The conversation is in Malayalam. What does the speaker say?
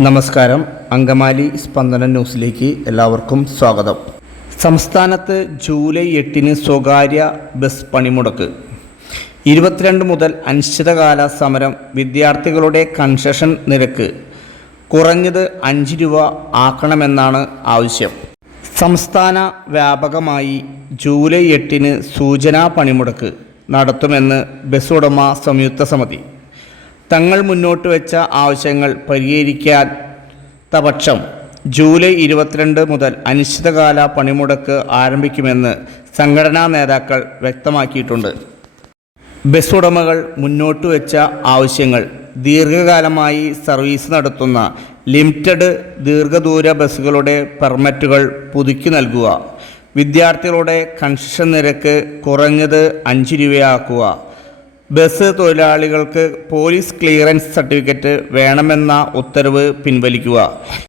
നമസ്കാരം. അങ്കമാലി സ്പന്ദന ന്യൂസിലേക്ക് എല്ലാവർക്കും സ്വാഗതം. സംസ്ഥാനത്ത് ജൂലൈ എട്ടിന് സ്വകാര്യ ബസ് പണിമുടക്ക്. ഇരുപത്തിരണ്ട് മുതൽ അനിശ്ചിതകാല സമരം വിദ്യാർത്ഥികളുടെ കൺസെഷൻ നിരക്ക് കുറഞ്ഞത് അഞ്ച് രൂപ ആക്കണമെന്നാണ് ആവശ്യം. സംസ്ഥാന വ്യാപകമായി ജൂലൈ എട്ടിന് സൂചനാ പണിമുടക്ക് നടത്തുമെന്ന് ബസ് ഉടമ സംയുക്ത സമിതി. തങ്ങൾ മുന്നോട്ട് വെച്ച ആവശ്യങ്ങൾ പരിഹരിക്കാത്ത പക്ഷം ജൂലൈ ഇരുപത്തിരണ്ട് മുതൽ അനിശ്ചിതകാല പണിമുടക്ക് ആരംഭിക്കുമെന്ന് സംഘടനാ നേതാക്കൾ വ്യക്തമാക്കിയിട്ടുണ്ട്. ബസ് ഉടമകൾ മുന്നോട്ട് വെച്ച ആവശ്യങ്ങൾ ദീർഘകാലമായി സർവീസ് നടത്തുന്ന ലിമിറ്റഡ് ദീർഘദൂര ബസ്സുകളുടെ പെർമിറ്റുകൾ പുതുക്കി നൽകുക വിദ്യാർത്ഥികളുടെ കൺസഷൻ നിരക്ക് കുറഞ്ഞത് അഞ്ച് രൂപയാക്കുക ബസ് തൊഴിലാളികൾക്ക് പോലീസ് ക്ലിയറൻസ് സർട്ടിഫിക്കറ്റ് വേണമെന്ന ഉത്തരവ് പിൻവലിക്കുക.